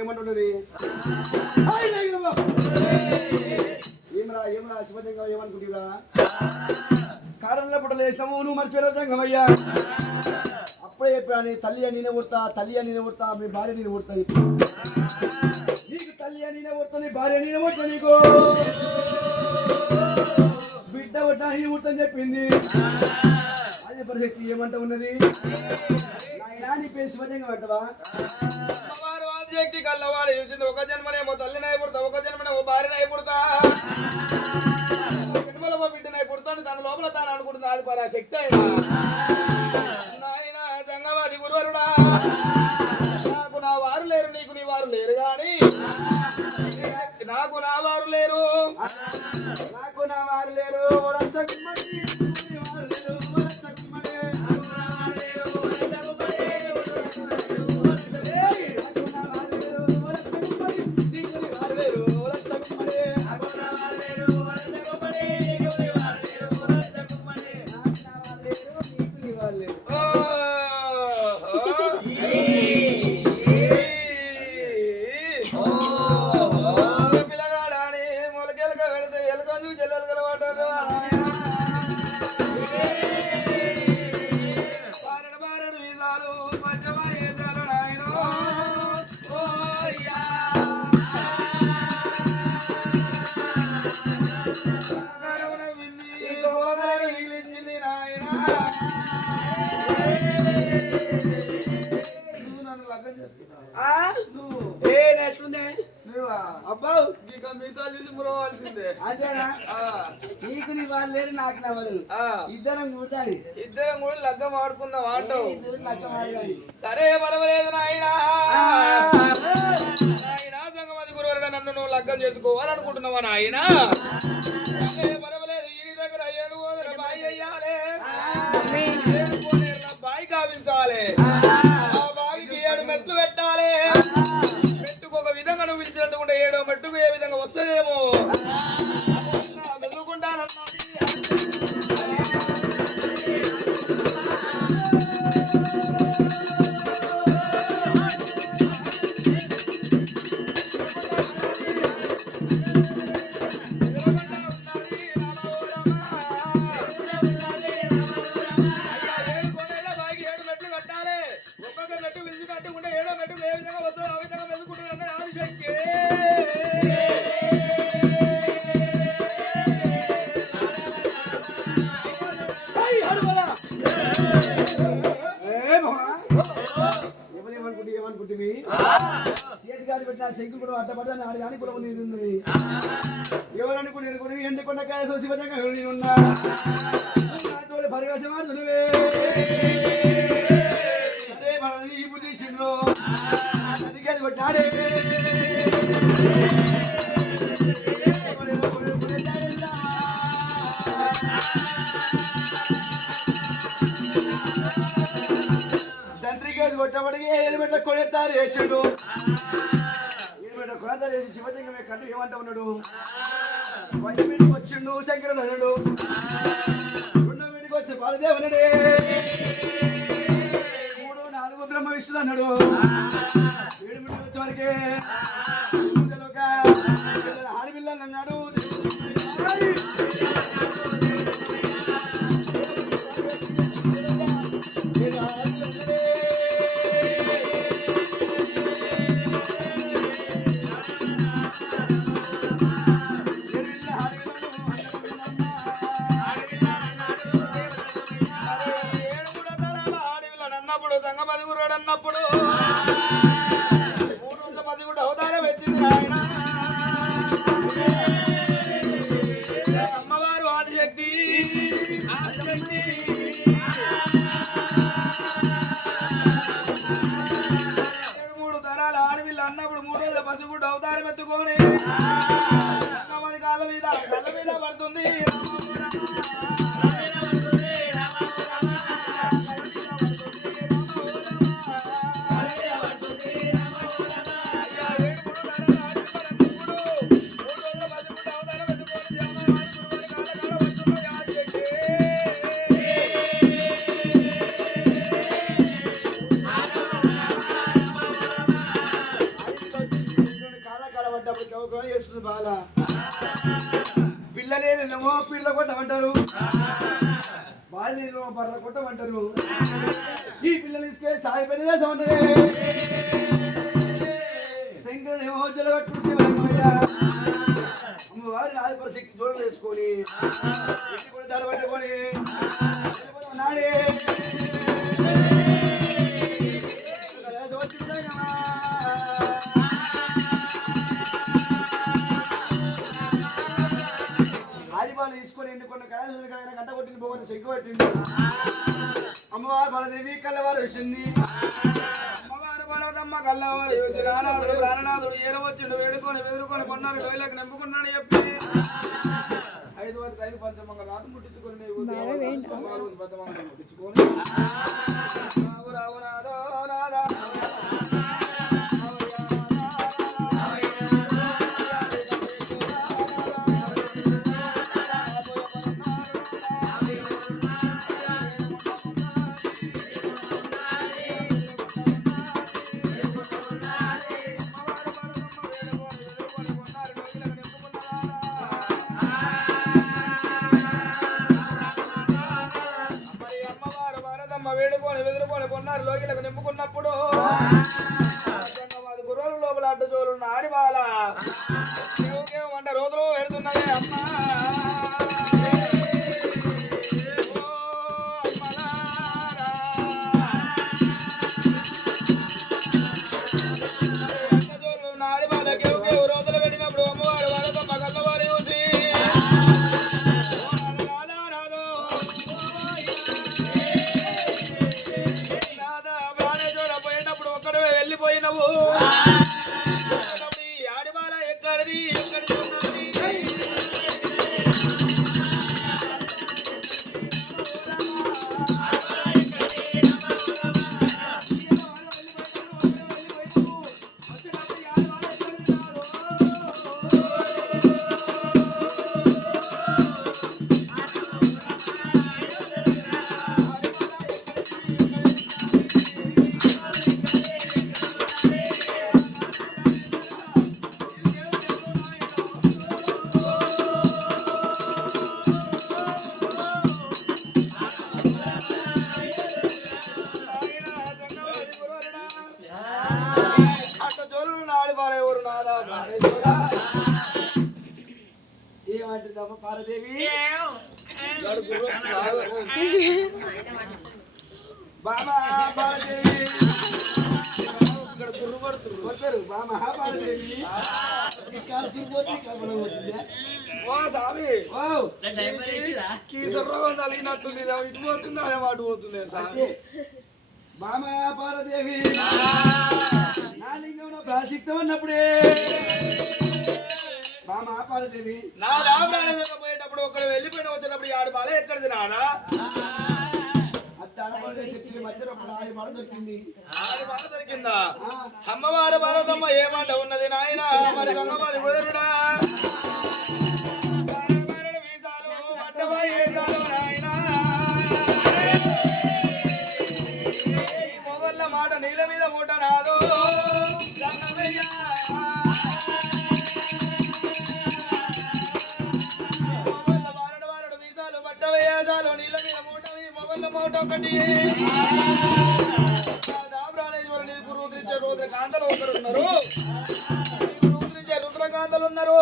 ఏమంటున్నది ఏమరా ఏమరా శివజంగం ఏమనుకుంటున్నా కారంలో పుట్టలు వేసినాము నువ్వు మర్చిపోయావు జంగమయ్యా అప్పుడే చెప్పాను తల్లి అని నేనే ఊడతా తల్లి అని నేనే ఊడతా మీ భార్య నేను ఊడతా నీకు తల్లి అని నేనే ఊడతా నీ భార్య నేనే ఊడతా నీకు బిడ్డ ఊడతా నేను ఊడతని చెప్పింది అదే పరిస్థితి ఏమంట ఉన్నది నీ పేరు శివజంగం అంటవా శక్తి కల్లవాడు చూసింది ఒక జన్మనేమో తల్లినై పుడతా ఒక జన్మనేమో భార్యనై పుడతా బిడ్డనై పుడతాను తన లోపల తాను అనుకుంటుంది అది పరా శక్తి అయినా నాయన జంగవాది గురువరుడా నాకు నా వారు లేరు నీకు నీ వారు లేరు గాని నాకు నా వారు లేరు నాకు నా వారు లేరు అబ్బా మీసాలు చూసి మురవాల్సిందే అదేనా నీకు నీ వాళ్ళు లేరు నాకు నా వాళ్ళు ఇద్దరం కూడాలి ఇద్దరం కూడా లగ్గం ఆడుకుందాం ఆటో సరే పర్వాలేదు నాయనా సంగమది గురువరుడు నన్ను నువ్వు లగ్గం చేసుకోవాలనుకుంటున్నావా నాయనా పర్వాలేదు ఈ దగ్గర 7 బాయి అయ్యాలి బాయి కావించాలి ఆ బావికి 7 మెట్లు పెట్టాలి మెట్టుకు ఒక విధంగా నువ్వు పిలిచినట్టుకుంటే 7వ మెట్టుకు ఏ విధంగా వస్తుందేమో మెదుకుంటానన్నా శంకులు కూడా అడ్డపడ్డా ఆడి కానీ కూడా ఉన్నది ఎవరనుకుని ఎండుకొండ కాయ శివజంగా ఉన్నా తోడు పరివేశమాడు నువ్వే అదే మన ఈ బుద్ధిలో అది కొట్టాడే తండ్రికి అది కొట్టబడికి 7 మెట్ల కొడతారు వేసాడు కొడతారు శివజంగమే కన్ను ఏమంటా ఉన్నాడు పంచమీడికి వచ్చిండు శంకరుడు అన్నాడు 2వ మీడికి వచ్చి బాలదేవనుడే 3, 4 బ్రహ్మ విష్ణుడు అన్నాడు 7 మీడికి వచ్చే వరకే ఆడపిల్లని అన్నాడు సంగమది గురుడు అన్నప్పుడు 3 మంది కూడా అవతారం ఎత్తింది ఆయన అమ్మవారు ఆదిశక్తి మూడు తరాల ఆడవిల్లు అన్నప్పుడు 3 రోజుల పసిగుడ్డు అవతారం ఎత్తుకొని మంది కాళ్ళ మీద పడుతుంది బాల పిల్లలేనేమో పిల్ల కొట్టమంటారు బాలేమో బర్ర కొట్టమంటారు ఈ పిల్లలు తీసుకే సాయి పెళ్లి చేసామంటారే శంకరుడేమో జలగట్టుకుని శివయ్యా అమ్మవారిని ఆదిపరశక్తి జోడు వేసుకొని కూడా ధర పట్టుకొని నాడే ఆదిబాలు తీసుకొని ఎండుకున్న కళాశాల గంట కొట్టింది పోగొని శంకు పట్టింది అమ్మవారు బలదేవి కళ్ళవారు వేసింది అమ్మవారు బలదమ్మ కళ్ళవారు వేసి రానాథుడు ప్రాణనాథుడు ఏరవచ్చుడు వేడుకొని వెదురుకొని కొన్నారు లోయలకు నింపుకున్నాడు చెప్పి 5 పంచమంగ రాదు ముట్టించుకొని ముట్టించుకొని రావునాథో నాదా వేడుకొని వెదురుకొని కొన్నారు లోకిలకు నింపుకున్నప్పుడు గుర్రాలు లోపల అడ్డు చోలున్న ఆడివాల ఏమంట రోజులు పెడుతున్నదే అమ్మా ఆడివాళ్ళకి రోజులు పెట్టినప్పుడు అమ్మవారు వాళ్ళతో మగల్లవారు చూసి వెళ్ళిపోయినవు ఆడివాల ఎక్కడిది ఏమంటుందమ్మ పార్వదేవి బామా పార్వదేవి ఇక్కడ గుర్రు కొడతారు బామా పార్వదేవి ఓ స్వామి కీసర్రోగం తగినట్టుంది ఇటు పోతుంది అదే వాటి పోతుంది స్వామి బామా పార్వదేవి నా లింగంలో ప్రాశిక్తం అన్నప్పుడే బామా పార్వదేవి నా రామరాజు పోయేటప్పుడు ఒకరు వెళ్ళిపోయిన వచ్చినప్పుడు ఆడు బాల ఎక్కడిది నానా చెప్పి మధ్యలో ఆడి బాల దొరికింది ఆడి బాల దొరికిందా అమ్మవారు భారతమ్మ ఏమంట ఉన్నది నాయన మరి గంగమాది గురుడా వీసాలు పట్టబాయి వేసాలు నాయన మొగళ్ళ మాట నీళ్ళ మీద మూట నాదో నీళ్ళ మీద మూట మొగళ్ళ మూట ఒకటి దామరాణేశ్వరుని రుద్రించే రుద్రకాంతలు ఒకరు ఉన్నారు రుద్రించే రుద్రకాంతలు ఉన్నారు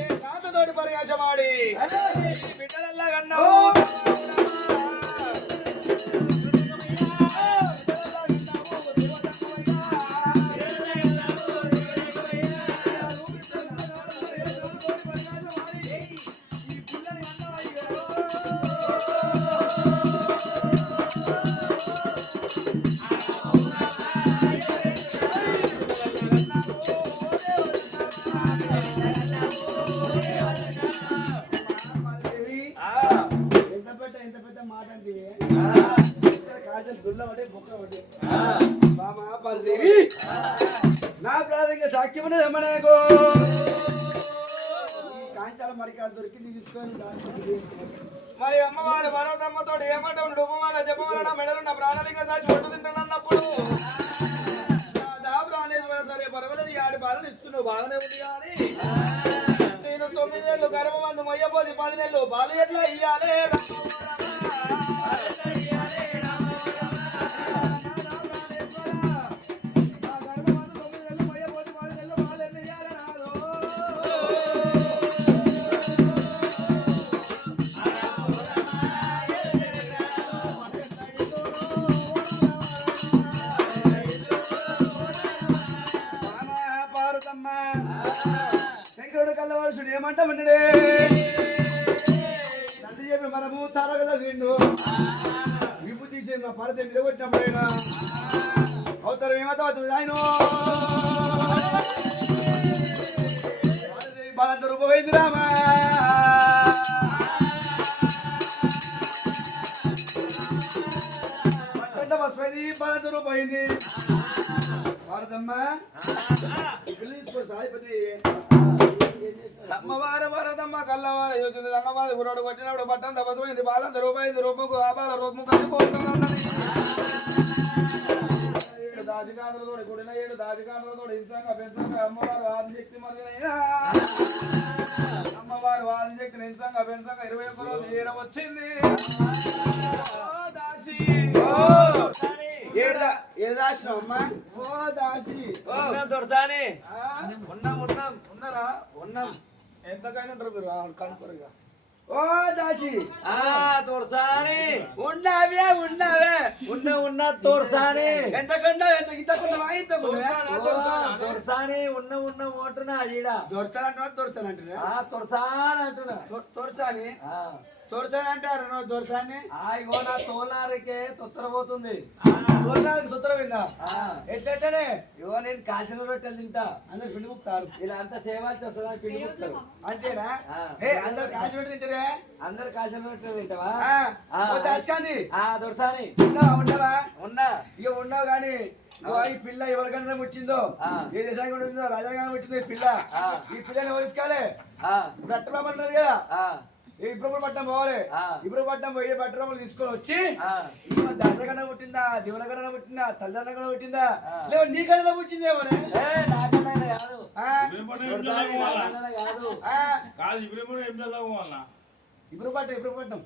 ఏ కాంతతోటి పరిహాసమాడి బిడ్డలల్లా కన్నావు బామా పల్లివి నా ప్రాథమిక సాక్ష్యం రమణకు కాంచాల మరికాలు దొరికి తీసుకొని మరి అమ్మవారి పర్వతమ్మతో ఏమంటే ఉపమాల చెప్పవలన మెడలు నా ప్రాణాలిక సాచి ఒట్టు తింటానన్నప్పుడు ప్రాణేశ్వర సరే పర్వతది ఆడి పాలన ఇస్తున్నావు బాగానే ఉంది కానీ నేను 9 ఏళ్ళు గర్భమందు మొయ్యపోది 10 నెలలు బాలు ఎట్లా ఇయ్యాలి శంకరుడు కల్లవరుషుడు ఏమంటామన్నాడే తండ్రి చెప్పి మనము తార కదా నిండు విప్పు తీసి మా భారత నిలబొచ్చినప్పుడైనా అవతరం ఏమవుతావు ఆయన బాలంత రూపమైంది రామా బస్మైంది బాలంత రూపమైంది భారతమ్మ సాయిపతి అమ్మవారు వరదమ్మ కల్లవారు యోచింది రంగవారి గురుడు కొట్టినప్పుడు పట్టం తపస్సుమైంది బాలంత రూపాయింది రూపకు ఆపాల రూపము కలిసి కోరుతున్నది 7 దాచికాంతులతో కూడిన 7 దాచికాంతులతో హింసంగా పెంచంగా అమ్మవారు ఆదిశక్తి మరుగైనా అమ్మవారు ఆదిశక్తిని హింసంగా పెంచంగా 21 రోజు ఏర వచ్చింది దాసి ఏడు దాచినావు అమ్మా ఓ దాసి దొరసాని ఉన్నారా ఎంతకైనా ఉంటారు మీరు కనుకోరుగా ఓ దాసి దొరసాని ఉన్నావే ఉన్న దొరసాని ఎంతకుండా ఇంతకున్నావా ఇంతకున్నా దొరసాని ఉన్న ఓటున్నా ఈడ దొరసానంటున్నా దొరసానంటున్నా దొరసాని అంటున్నా దొరసాని దొరసాని అంటారు నువ్వు దొరసాని ఇగో నా తోలారికే తొత్తరపోతుంది తోలారికి సుత్తరమైందా ఎట్లెట్లనే ఇగో నేను కాసిన రొట్టెలు తింటా అందరు పిండి ముక్తారు ఇలా అంతా చేయవలసి వస్తుంది పిండి ముక్తారు అంతేనా అందరు కాసి పెట్టి తింటారే అందరు కాసిన రొట్టెలు తింటావా దాచుకాంది దొరసాని ఉండవా ఉన్నా ఇక ఉండవు కానీ ఈ పిల్ల ఎవరికైనా ముట్టిందో ఏ దేశానికి ఉంటుందో రాజాగానే ముట్టిందో ఈ పిల్ల ఈ పిల్లని ఎవరిసుకోవాలి రట్టబాబు అంటారు కదా ఇప్పుడు పట్టణం పోవాలి ఇప్పుడు పట్టణం పోయి బట్టరమ్మలు తీసుకొని వచ్చి దశకన్నా పుట్టిందా దేవునకన్నా పుట్టిందా తల్లిదండ్రులకన్నా పుట్టిందా లేవు నీకన్నా పుట్టిందేమో ఇప్పుడు పట్టం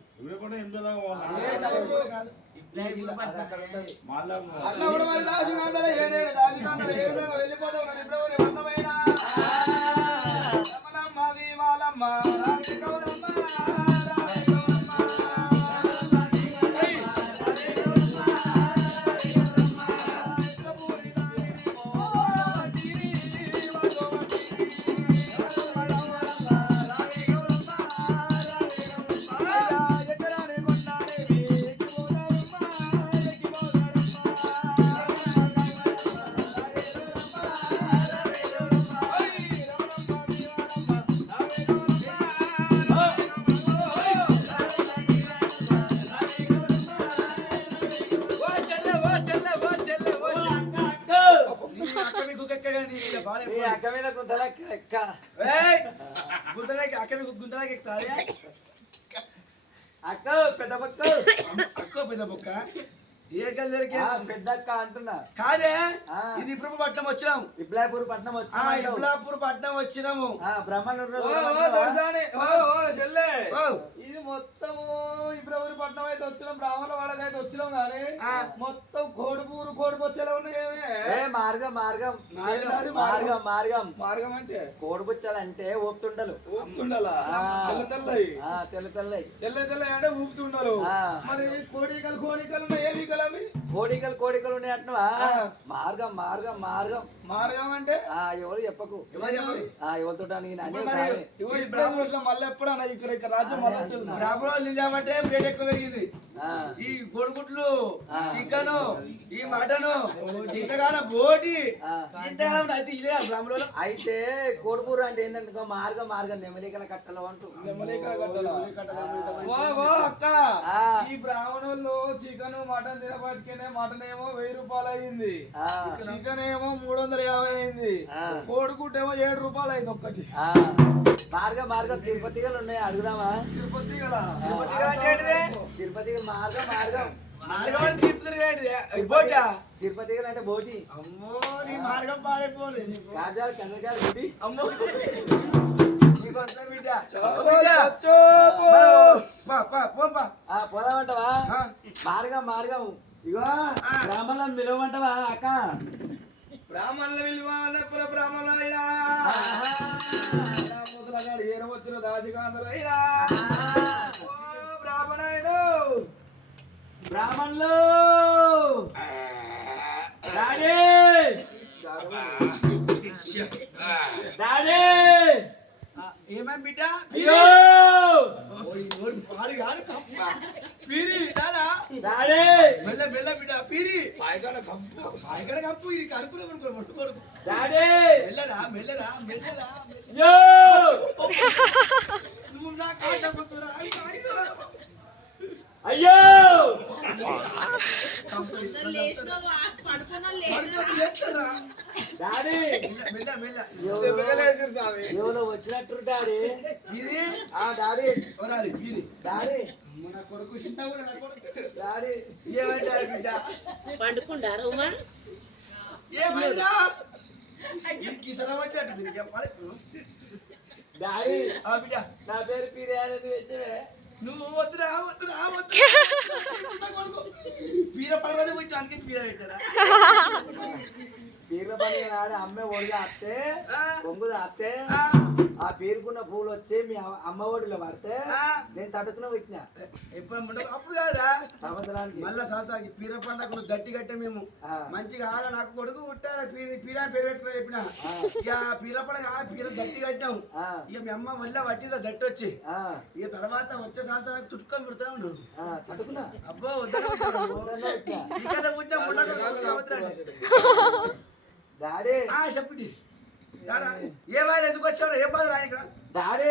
అక్క మీద గుంతలకి గుంతలాకి ఎక్కుతారే అక్క పెద్ద పక్క అక్కో పెద్ద బొక్క ఏ కదరికి పెద్దక్క అంటున్నా కాదే ఇది ఇప్పుడు పట్నం వచ్చినాము ఇబ్లాపూర్ పట్నం ఇబ్లాపూర్ పట్నం వచ్చినాము బ్రహ్మణుడు ఇది మొత్తము ఇబ్రాపూర్ పట్నం అయితే వచ్చినాం బ్రాహ్మణ వాడకి అయితే వచ్చినాం కానీ మొత్తం కోడిపూరు వచ్చేలా ఉన్నాయి మార్గం మార్గం అంటే కోడిపుచ్చాలంటే ఊపుతుండలు తెల్ల తెల్ల అంటే ఊపుతుండలు మరి కోడికలు ఏవి కలవి కోడికలు ఉన్నాయి అంటున్నావా మార్గం అంటే ఎవరు చెప్పకు ఎవరితో మళ్ళీ ఎప్పుడన్నా ఇక్కడ రాజ్యం బ్రాహ్మణులు నిజామంటే రేట్ ఎక్కువ పెరిగింది ఈ కొడుకుట్లు చికెన్ ఈ మటన్ ఇంతకాలం బోటి ఇంతకాలం అయితే ఇదే బ్రాహ్మణులు అయితే కోడిపూర అంటే ఏంటంటే ఒక మార్గం నెమలికల కట్టలు అంటూ అక్క ఈ బ్రాహ్మణుల్లో చికెన్ మటన్ తినబట్టుకునే మటన్ ఏమో 1000 రూపాయలు అయింది, చికెన్ ఏమో 350 అయింది, కోడిగుడ్డేమో 7 రూపాయలు అయింది ఒక్కటి. మార్గం తిరుపతిగా ఉన్నాయి అడుగుదామా? తిరుపతి కదా తిరుపతిగా మార్గం తిరుపతిగా అంటే బోటి అమ్మో నీ మార్గం పాడైపోలేదు కాజాలు కన్నకాలు బుడి అమ్మో బిడ్డ పోదామంటావా? మార్గం ఇగో బ్రాహ్మణులను పిలవమంటావా అక్క? బ్రాహ్మణుల విలువ బ్రాహ్మణులైనా ముసలగాడు ఏరవచ్చిన దాచికాంతులైనా బ్రాహ్మణుడు బ్రాహ్మణులు డాడీ డాడీ ఏమై బిడ్డ అయ్యో పాడు కాదు కప్ప పీరి దానా డాడీ మెల్ల బిడ్డ పీరి పాయకాడ కప్పు ఇది కడుపులో ముట్టుకోడు డాడీ మెల్లరా అయ్యో నువ్వు నా కాట కొడుతురా అయ్యో చేస్తారా డాడీ మెల్ల ఎవరో వచ్చినట్టు డాడీ. ఇది డాడీ ఓరాలి పీరి డాడీ మన కొడుకు చిన్న కూడా నా కొడుకు డాడీ ఏమంటారు బిడ్డ పండుకుంటారు ఉమన్ ఏమైందా కిసరం వచ్చాడు దీనికి చెప్పాలి డాడీ బిడ్డ నా పేరు పీరే అనేది వెచ్చవే. నువ్వు వద్దురా పీర పడవదే పోయి అందుకే పీర పెట్టారా పీర్ల పండుగ నాడు అమ్మ ఒడిగా అత్తే కొంగు అత్తే ఆ పీరుకున్న పూలు వచ్చి మీ అమ్మ ఒడిలో పడితే నేను తడుకున్న వచ్చిన ఎప్పుడు అప్పుడు కాదురా సంవత్సరానికి మళ్ళా సంవత్సరానికి పీర పండుగ గట్టి కట్టే మేము మంచిగా ఆడ నాకు కొడుకు పుట్టారా పీరా పేరు పెట్టుకుని చెప్పిన ఇక పీర పండుగ పీర గట్టి కట్టాం ఇక మీ అమ్మ వల్ల వట్టిదా దట్టి వచ్చి ఇక తర్వాత వచ్చే సంవత్సరానికి చుట్టుకొని పుడుతూనే ఉన్నాను తడుకున్నా అబ్బో డాడీ చెప్పండి ఏమైనా ఎందుకు వచ్చారు ఏం బాధ రాని డాడీ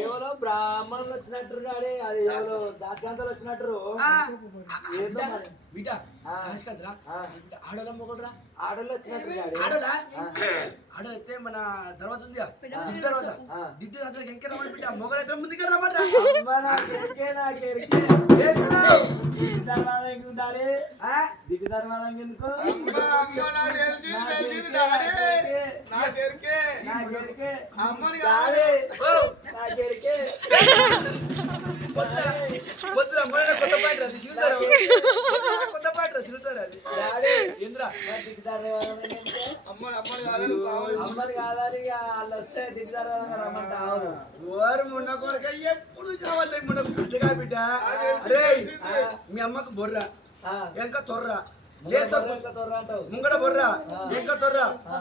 ఎవరో బ్రాహ్మణులు వచ్చినట్టు డాడీ అది ఎవరో దాశకాంతలు వచ్చినట్టు బిడ్డ దాశకాంతరా ఆడోళ్ళ మొగడురా ఆడోళ్ళు వచ్చినట్టు డాడీ. ఆడోలా ఆడోలైతే మన దర్వాజ ఉంది దిడ్డు దర్వాజ దిడ్డు రాజుడికి ఎంకే రమ్మని బిడ్డ మొగలైతే ముందుకే రమ్మరా దిగ్గు ధర్మాలం ఎందుకు అమ్మని కొత్త పాట అది సిగుతారు కొత్త పాట సిగుతారు అది ఏంద్రా అమ్మని కాదని వాళ్ళు వస్తే దిగ్గు ధర్మాలంగా రమ్మంటావు. ఓరు మున్న కొరక ఎప్పుడు చావాలి మున్న గుడ్డగా బిడ్డ అరే మీ అమ్మకు బొర్ర ఎంక తొర్ర లేస్తా ముంగడ బొర్ర ఎంక తొర్ర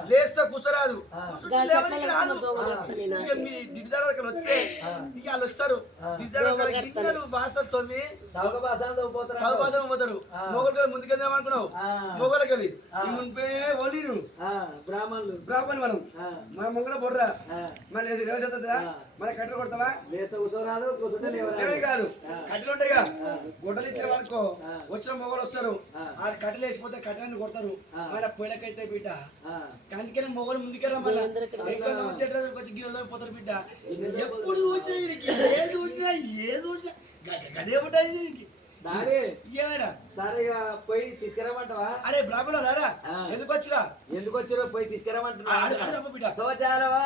లేస్తా కుసరాదు ఇక మీ దిడ్డారు అక్కడ వస్తే ఇక వాళ్ళు వస్తారు దిడ్డారు అక్కడ గిన్నెలు బాసలు తొమ్మి సౌబాసం పోతారు మొగలు ముందుకెళ్దాం అనుకున్నావు మొగలకెళ్ళి మునిపే ఓలీను బ్రాహ్మణులు మనం మన ముంగడ బొర్ర మన రేవసా మన కట్టెలు కొడతావా కాదు కట్టెలు ఉంటాయిగా గుడ్డలు ఇచ్చిన అనుకో వచ్చిన మొగలు వస్తారు ఆ కట్టెలు వేసిపోతే కట్టెలను కొడతారు మళ్ళీ పొయ్యిలకైతే బిడ్డ అందుకని మొగలు ముందుకే రమ్మల్లా వచ్చి గిన్నెలో పోతారు బిడ్డ ఎప్పుడు చూసినా ఏ చూసినా గదే ఉంటుంది ఏమైనా సరే పోయి తీసుకురమ్మంటావా? అరే బ్రాహ్మణ దారా ఎందుకు వచ్చిరా పోయి తీసుకురమ్మంటున్నా. బిడ్డ సోచారవా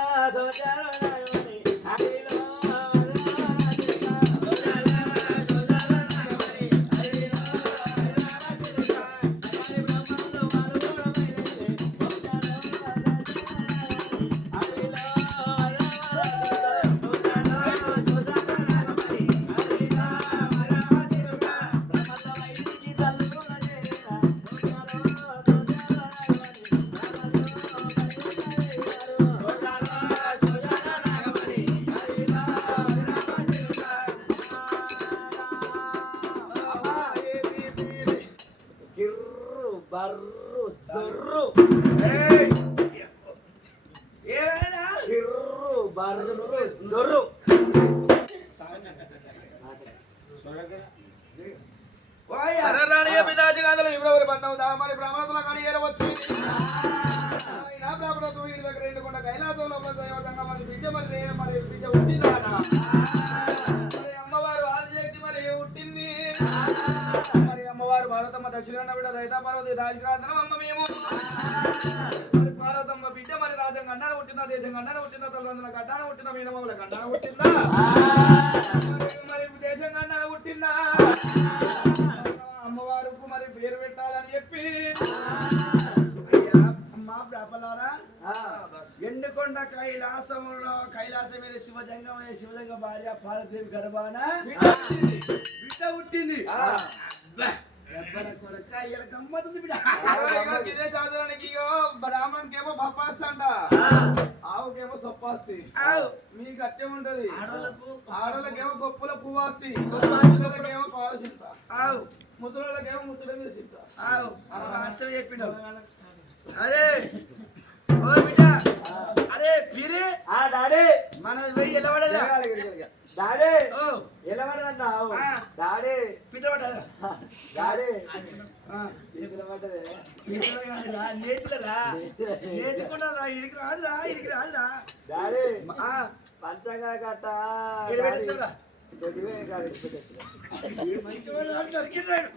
బర్రు జొర్రు ఏయ్! ఏమైనా కిర్రు బర్రు జొర్రు ఓయ్యా. అరణ్య పితాచి గాథలు ఫిబ్రవరి 19 మరి బ్రాహ్మణుల కాడి ఏరవచ్చి నా బ్రాహ్మణులకు వీడి దగ్గర ఎండుకొండ కైలాసంలో దైవతంగా మరి బిడ్డ మరి బిడ్డ పుట్టిందాట మరి అమ్మవారు ఆదిశక్తి మరి పుట్టింది మరి అమ్మవారు భారతమ్మ దక్షిణ బిడ్డ దైతా పర్వతి దాచికాంతనం అమ్మ మేము మరి భారతమ్మ బిడ్డ మరి రాజ్యం గండాన పుట్టిందా దేశం గండాన పుట్టిందా తల్లిదండ్రుల గండాన పుట్టిందా మీనమ్మల గండాన పుట్టిందా మరి దేశం గండాన పుట్టిందా అమ్మవారికి మరి పేరు పెట్టాలని చెప్పి అయ్యా, అమ్మా బ్రాహ్మలారా, ఎండుకొండ కైలాసమైన శివజంగ భార్య పార్వతీదేవి గర్భాన బిడ్డ పుట్టింది. ఎవ్వర కొడుక ఇలా గమ్మతుంది బిడ్డ. ఇదే చదవడానికి బ్రాహ్మణునికేమో పప్పాస్తంట ఆవుకేమో సొప్పాస్తి ఆవ్. మీకు అట్టే ఉంటది ఆడలకేమో గొప్పల పువ్వాస్తి ఏమో పాల శిల్ప ఆవ్. ముసలికేమో ముచ్చట మీద శిల్ప ఆవ్. వాస్తవం చెప్పినావు. అరే ఓ బిడ్డ, అరే పిరి డాడీ మన వెయ్యి ఎలా పడదా? డాడీ ఓ ఎలా పడదన్నావు ఆ. డాడీ పిత పడ్డదా? డాడీ ఆ. ఇలా పడ్డదే పితల కాదురా, నేతిలరా. నేతికుండా ఇడికి రాదురా, ఇడికి రాదురా. డాడీ ఆ, పంచంగా కట్ట ఈడ పెట్టేస్తారా? దొడ్డివే కాదు పెట్టేస్తా మంచివాడు నాకు దొరికినాడు.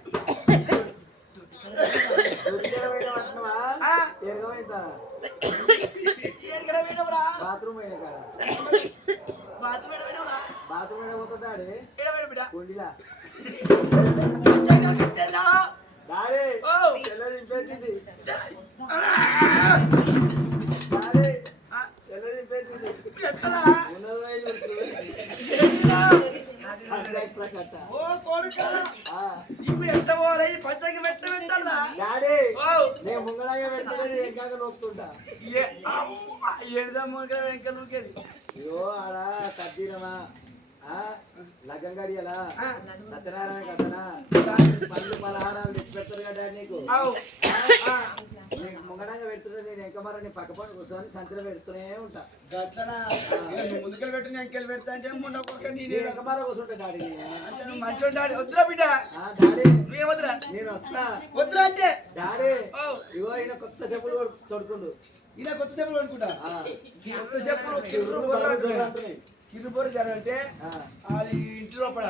అంటున్నావా ఆ. ఎరగమైందా ఎక్కడ పోయినవురా? బాత్రూమ్ అయినా కాడ బాత్రూమ్ ఎక్కడ పోయినవురా? బాత్రూమ్ అయినా పోతా డాడీ ఎక్కడ పోయిన బిడ్డ? కుండిలా మంచిగా కట్టేరా? డాడీ ఓ. చెల్ల దింపేసింది ఆ, డాడీ ఆ, చెల్ల దింపేసింది ఎట్టరా? ఉన్నది వైపు ఏంటిరా? పంచాయతీ కట్ట ఓ కొడుకా, ఆ. ఇప్పుడు ఎట్ట పోవాలి? ఈ పంచాంగ పెట్టాలా? డాడీ ఓ నేను ముంగళంగా పెడుతుంది వెనకాల నొక్కుంటా ఏడుదా మొగ వెంక నూకేది. అయ్యో ఆడ తద్దీరమా లగ్గం గడియలా సత్యనారాయణ కథనా పళ్ళు పలహారాలు తెచ్చి పెడతారు కదా డాడీ నీకు ఆవ్. ఆ, నీకు ముంగడంగా పెడుతుంటే నేను ఎంకమార నీ పక్క పని కూర్చొని సంచిలో పెడుతూనే ఉంటా గట్లనా? ముందుకెళ్ళి పెట్టు, వెంకెళ్ళి పెడతా అంటే ముండ కొడుక నేను నేను ఎంకమార కూర్చుంటా డాడీ అంటే నువ్వు మంచోడు డాడీ. వద్దురా బిడ్డ, డాడీ నువ్వేమొద్దురా? నేను వస్తా వద్దురా అంటే డాడీ ఓ. ఇగో ఈయన కొత్త చెప్పులు తొడుకుండు ఈయన కొత్త చెప్పులు అనుకుంటా. కొత్త చెప్పులు కిరుబోరు జరం అంటే వాళ్ళ ఇంటి లోపల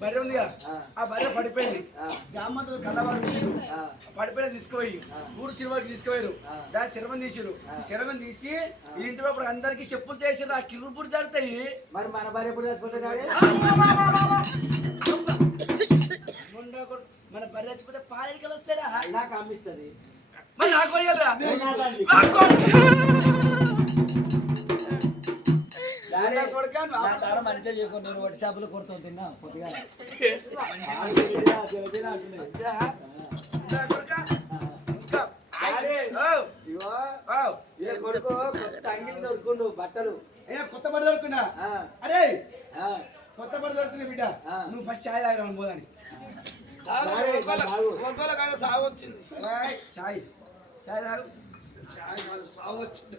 బర్రె ఉందిగా, ఆ బర్రె పడిపోయింది. జామంతులు కళ్ళవారు తీసిరు, పడిపోయిన తీసుకుపోయి ఊరు సినిమాకి తీసుకుపోయారు. దాని శరమని తీసిరు, శరమని తీసి ఈ ఇంటి లోపల అందరికి చెప్పులు చేసిరు. ఆ కిరుబూరు జరుగుతాయి. మరి మన భార్య ఎప్పుడు చచ్చిపోతే డాడీ మన బర్రె చచ్చిపోతే పాలెడికలు వస్తారా? నాకు అమ్మిస్తుంది మరి నాకు కొనియాలిరా? డాడీ కొడుకా నువ్వు నా తార మంచిగా చేసుకుని నేను వట్టి చేపలు కొడుతూ తిన్నా కొద్దిగా కొడుకు కొత్త అంగిలి దొరుకుండు బట్టలు కొత్త బట్టలు దొరుకున్నా. అరే ఆ, కొత్త బట్టలు దొరుకుతున్నాయి బిడ్డ. నువ్వు ఫస్ట్ ఛాయ్ తాగిరా పోదని. ఒక్కోళ్ళకైనా సాగు వచ్చింది ఛాయ్ ఛాయ్ తాగు. ఛాయ్ కాదు, సాగు వచ్చింది.